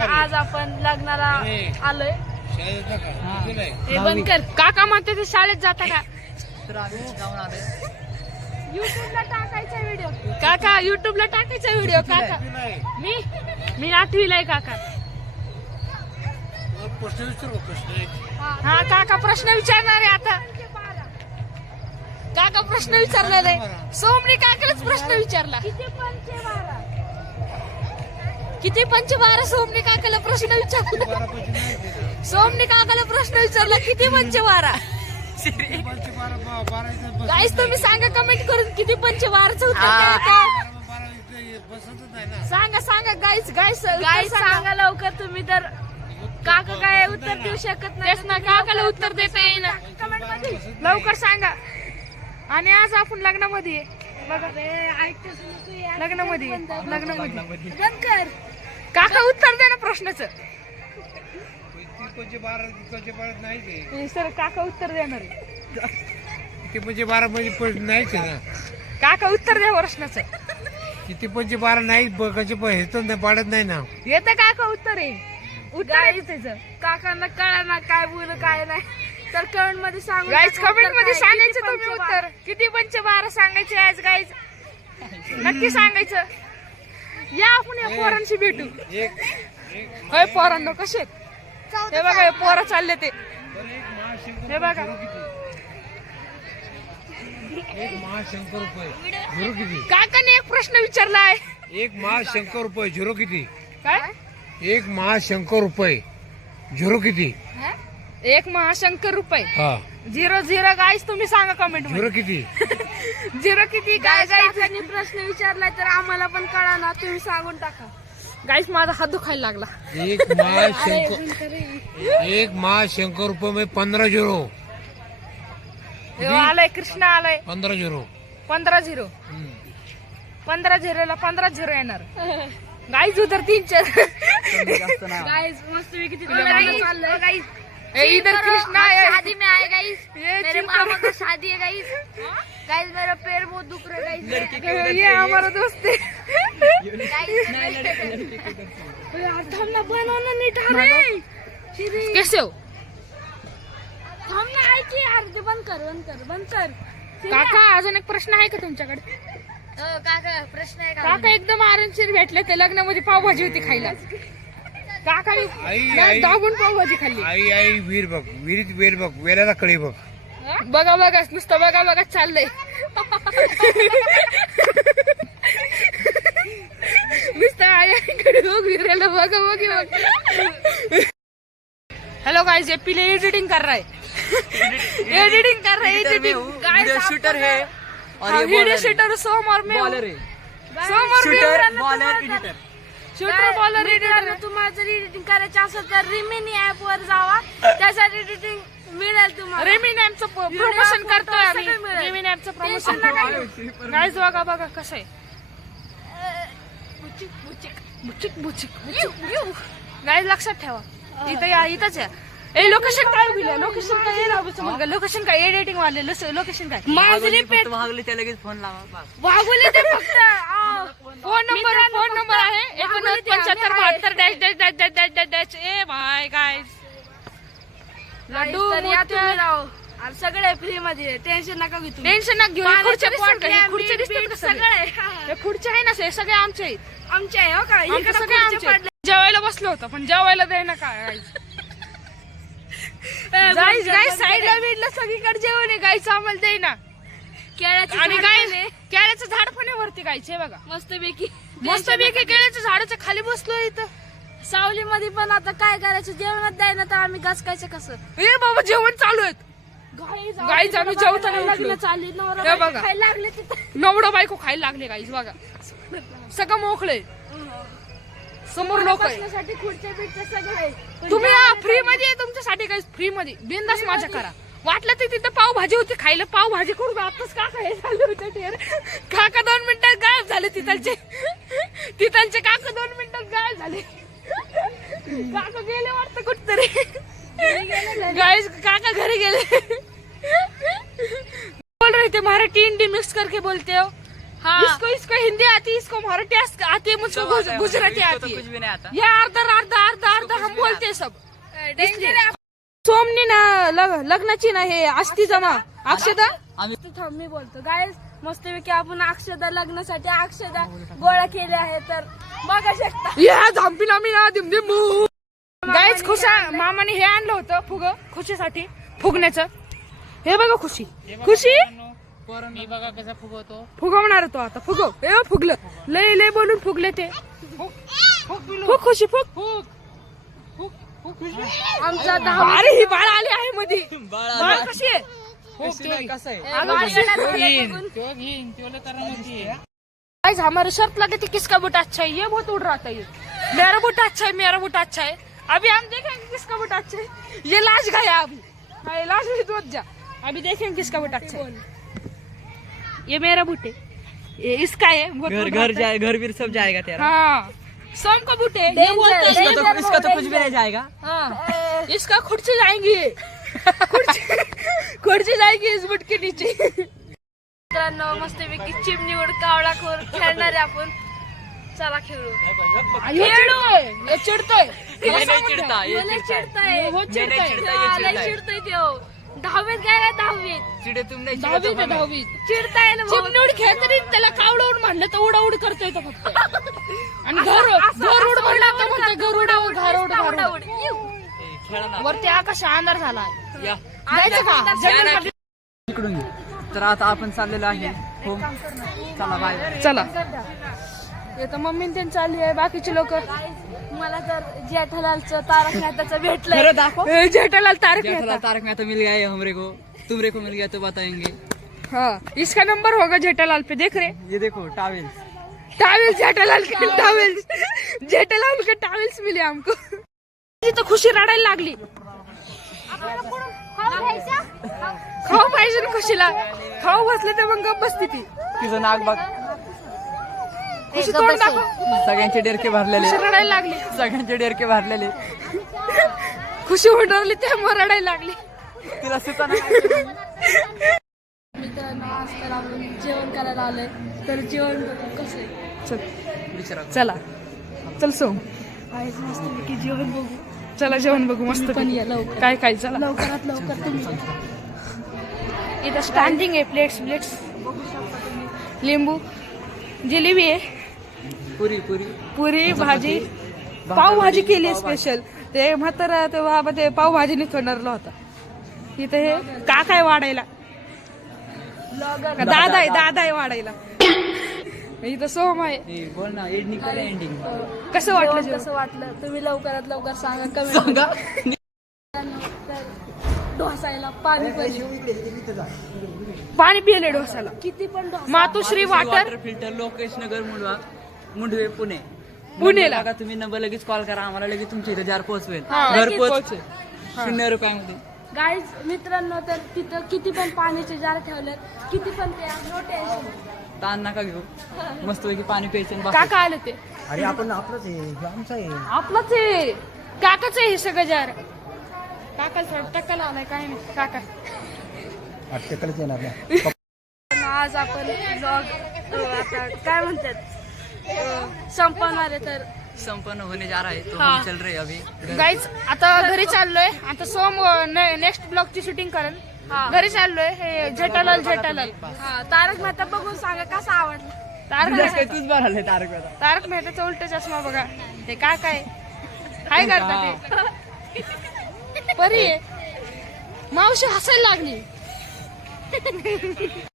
आज आपण लग्नाला आलोय. हे बंद कर. काका म्हणते ते शाळेत जाता का? युट्यूबला टाकायचा व्हिडिओ. काका युट्यूबला टाकायचा व्हिडिओ. काका मी 8वीला आहे काका. हा काका प्रश्न विचारणार आहे आता. काका प्रश्न विचारणार आहे. सोमनी काकालाच प्रश्न विचारला. किती पंच 12? सोमनी काकाला प्रश्न विचारला. सोमनी काकाला प्रश्न विचारला किती पंच 12? गाईस तुम्ही सांगा कमेंट करून किती पंच 12चं उत्तर काय येतं? सांगा गाईस सांगा लवकर तुम्ही. तर काका काय उत्तर देऊ शकत नाही ना. काकाला उत्तर देता येईना. कमेंट मध्ये लवकर सांगा. आणि आज आपण लग्नामध्ये बघा. लग्नामध्ये बंद कर. काका उत्तर दे ना प्रश्नाचं. सर काका उत्तर देणार किती पंचे 12 म्हणजे नाहीच ना. काका उत्तर द्या प्रश्नाचं. किती पंचे 12 नाही हे पाडत नाही ना. येतं काका उत्तर आहे. उत्तर काकांना कळा ना काय बोलू काय नाही. तर कमेंट मध्ये सांगू. गाईज कमेंट मध्ये सांगायचं तुम्ही उत्तर. किती पंच 12 सांगायचे आज गाईज. नक्की सांगायचं. या आपण या पोरांशी भेटू. होय पोरांनो कसे हे बघा. हे पोरं चालले ते. हे बघा. एक महाशंकर रुपये झिरो किती? काकाने एक प्रश्न विचारला आहे. एक महाशंकर रुपये झिरो किती? काय? एक महाशंकर रुपये झिरो किती? एक महाशंकर रुपये हा 00 गाईस तुम्ही सांगा कमेंट मध्ये. झिरो किती? 0 किती? काय गाईस प्रश्न विचारलाय तर आम्हाला पण कळा ना. तुम्ही सांगून टाका. गाईस माझा हात दुखायला लागला. एक महाशंकर रुपये में 15 झिरो. आलाय कृष्णा आलाय. 15 झिरो. 15 झिरो. 15 झिरोला 15 झिरो येणार. गाईस उधर 3 गाईस मस्त किती गाईस. इधर कृष्णा है. शादी में आए गाइस. मेरे मामा का शादी है गाइस. गाइस मेरा पैर बहुत दुख रहा है गाइस. ये हमारा दोस्त है. थांबना बनवणं नीट अरे. कैसे हो थांबना ऐक यार. ते बंद कर. काका अजून एक प्रश्न आहे का तुमच्याकडे? काका प्रश्न आहे का? काका एकदम आरामशीर भेटले. ते लग्नामध्ये पावभाजी होती खायला. काका आई दाबून पावभाजी खाल्ली. आई वीर बघ. विहिरीत वेल बघ. वेलाला कळी बघ. बघा नुसतं बघा चाललंय. नुसतं आईकडे विहिरीला बघा. हेलो गाइस ये पीले एडिटिंग कर रहा है. वीडियो शूटर है और ये वीडियो शूटर सोम और मैं बॉलर है. Shooter bowler editor. Shooter bowler editor. तुम्हाला जर एडिटिंग करायचं असेल तर रिमिनी ऍप वर जावा. त्यासाठी एडिटिंग मिळेल तुम्हाला. रेमी नॅमचं प्रमोशन करतोय आम्ही. Ramie नॅमचं promotion. गाईज बघा कसं आहे. गाईज लक्षात ठेवा. इथंच आहे. लोकेशन काय होईल? लोकेशन काय एडिटिंग वाले लोकेशन काय? मांजरी पेठ वागले त्या लगेच फोन लावा. वागुले ते फक्त फोन नंबर आहे 897572 ए बाय गाईज. लड्डू तुम्ही राहो. आणि सगळे फ्री मध्ये. टेन्शन नका घेऊ तुम्ही. टेन्शन नका घेऊ. खुर्च्या दिसतात का सगळे हे खुर्च्या आहे ना. हे सगळे आमचे आहेत. आमचे आहे हो का? आमचे सगळे आमचे. जेवायला बसलो होतो पण जेवायला दे ना काय. गाईस साईडला बिडला सगळीकडे जेवण आहे. गाईच आम्हाला दे ना. केळ्याचं आणि झाड काय पण आहे. केळ्याचं झाड पण आहे वरती. गायचे बघा मस्तपैकी केळ्याच्या झाडाच्या खाली बसलो इथं सावलीमध्ये. पण आता काय करायचं? जेवणात द्यायला तर आम्ही घासकायचं कसं? ए बाबा जेवण चालू आहेत. गाईज आम्ही जेवताना लग्न चालली. हे बघा. खायला लागले तिथं. नवडा बायको खायला लागले. गाईज बघा सगळं मोकळे. समोर लोक आहे. बसण्यासाठी खुर्च्या बिटच्या सगळे. तुम्ही फ्री मध्ये तुमच्यासाठी काही फ्री मध्ये बिंदास माझ्या करा. वाटलं तर तिथं पावभाजी होती खायला. पावभाजी करून आताच काका हे झाले होते टेर. काका 2 मिनिटात गायब झाले. तिथलचे काका 2 मिनिटात गायब झाले. काका गेले वाटतं कुठतरी. गाइस काका घरी गेले. बोल रहे थे मराठी हिंदी मिक्स करके बोलते हो. हाँ। इसको हिंदी आती है, इसको मराठी आती है, मुझको गुजराती इसको तो आती कुछ है। भी नहीं आता। ये अर्धा हम बोलते हैं सब। डेंजर आहे. सोमनी ना लग्नाची ना हे असती जमा अक्षता आम्ही थांब मी बोलतो गाईज मस्तपैकी आपण अक्षदा लग्नासाठी अक्षदा गोळा केल्या आहे तर बघा शकता. या झांपी ना मी ना दिम गाईच खुशा मामाने हे आणलं होतं फुग खुशीसाठी फुगण्याचं. हे बघा खुशी मी बघा कसा फुगवतो. फुगवणार तो आता फुगव. हे फुगलं लय लय बोलून फुगले ते. फुग खुशी फुग. आमचा 10 अरे ही बाळ आली आहे मध्ये. बाळ कशी आहे? कसं आहे गाइस हमारे शर्त लगे थे किसका बूट अच्छा है. ये बहुत उड़ रहा था. ये मेरा बूट अच्छा है, मेरा बूट अच्छा है. अभी हम देखेंगे किसका बूट अच्छा है. ये लाश गया अभी. हाँ, ये लाश भी दूध जा. अभी देखेंगे किसका बूट अच्छा है. ये मेरा बूट है, ये इसका है. बहुत उड़ रहा था. घर भी सब जाएगा तेरा. हाँ सोम का बूट है. ये बोलते हैं इसका तो कुछ भी नहीं जाएगा. हाँ, इसका खुर्ची जाएंगी. खुर्ची जाएगी इस बूट के नीचे. मित्रांनो मस्तपैकी चिमणीवर कावळा खोर खेळणार आहे आपण. चला खेळू. ये चिडतोय. ये नहीं चिढ़ता, ये मला चिढ़ता है. चिडताय. बहुत ये नहीं चिडतोय. चिढ़ता, ये चिढ़ता है. चिडतोय त्यो. 10वीत गेला 10वीत. चिड़े तुम नहीं दहावीत चिढ़ता आहे, हमें. दहावीत. चिडताय ना भाऊ. चिमणी उड खेळ तरी त्याला कावडावून म्हणलं तर उडाउड करतोय तो फक्त. आणि घर उड म्हणलं तर म्हणतो घर उड. खेळा ना. वरती आकाश अंधार झाला. या. जायचं का? जंगल इकडून घे. तर आता आपण चाललेलो आहे होम. चला बाय. चला. येतं मम्मी त्यांनी चालली आहे. बाकीचे लोक मला तर जेठालालचं तारक मेहताचं भेटलंय. खरं दाखव. जेठालाल तारक जेठालाल मेहता. तारक मेहता मिल गया है हमरे को. तुमरे को मिल गया तो बताएंगे. हाँ इसका नंबर होगा जेठालाल पे. देख रहे ये देखो टावेल. टावेल्स जेठालाल के टावेल्स. जेठालाल के टावेल्स मिले हमको. तो खुशी रडायला लागली. खाऊ पाहिजे ना खुशीला. खाऊ बसले तर मग गप बसते ती. तिचं नाक बघ. खुशी तोंड दाखव. सगळ्यांचे डेरके भरलेले. खुशी रडायला लागली. सगळ्यांचे डेरके भरलेले. खुशी उडवली त्यामुळे रडायला लागली. तिला सुचना. मित्रांनो आज तर आपण जेवण करायला आलोय तर जेवण कसं आहे. विचारा. चला चल सोम आज मस्तपैकी जेवण बघू. चला जेवण बघू मस्त. पण या लवकर. काय काय चला. लवकरात लवकर तुम्ही इथं स्टँडिंग आहे. प्लेट्स लिंबू जिलेबी आहे. पुरी पुरी भाजी पावभाजी केली आहे स्पेशल. ते म्हातारा ते बाबा ते पावभाजीने ठरला होता. इथं हे काका आहे वाढायला. दादा आहे वाढायला. इथं सोम आहे. बोल ना. एंडिंग करा. एंडिंग कसं वाटलं जेवण जेवण? कसं वाटलं तुम्ही लवकरात लवकर सांगा कमेंट. सांगा. ढोसायला पाणी पाहिजे. पाणी पिले डोसाला. किती पण ढोसा. मातोश्री वाटर फिल्टर लोकेश नगर मुंडवे पुणे. पुणेला. बघा तुम्ही नंबर लगेच कॉल करा आम्हाला. लगेच तुमच्या इथे जार पोहोचवेल. हा, घर लगेच पोच पोहोचेल. 0 रुपयामध्ये. गाईज मित्रांनो तर तिथं किती पण पाण्याचे जार ठेवले किती पण प्या नो टेन्शन. ताण नका घेऊ. मस्तपैकी पाणी प्यायचं आणि काका आले ते. अरे आपण आपलंच आहे हे आमचं आहे. आपलंच आहे. काकाच आहे हे सगळं जार. काका टक्काला आलाय काय नाही. काका अटकेकडेच येणार ना. आज आपण ब्लॉग आता काय म्हणतात संपवणार आहे तर संपन्न होने जा रहा है तो हाँ. हम चल रहे हैं अभी. गाईज आता घरी चाललोय. आता सोम नेक्स्ट ब्लॉगची शूटिंग करेन. घरी चाललोय. हे जेठालाल हा तारक मेहता बघून सांगा कसा आवडला. तारक मेहता. तूच बरं तारक मेहता. तारक मेहताचा उलट चष्मा बघा. ते काका आहे. काय करता ते. परी आहे. मावशी हसायला लागली.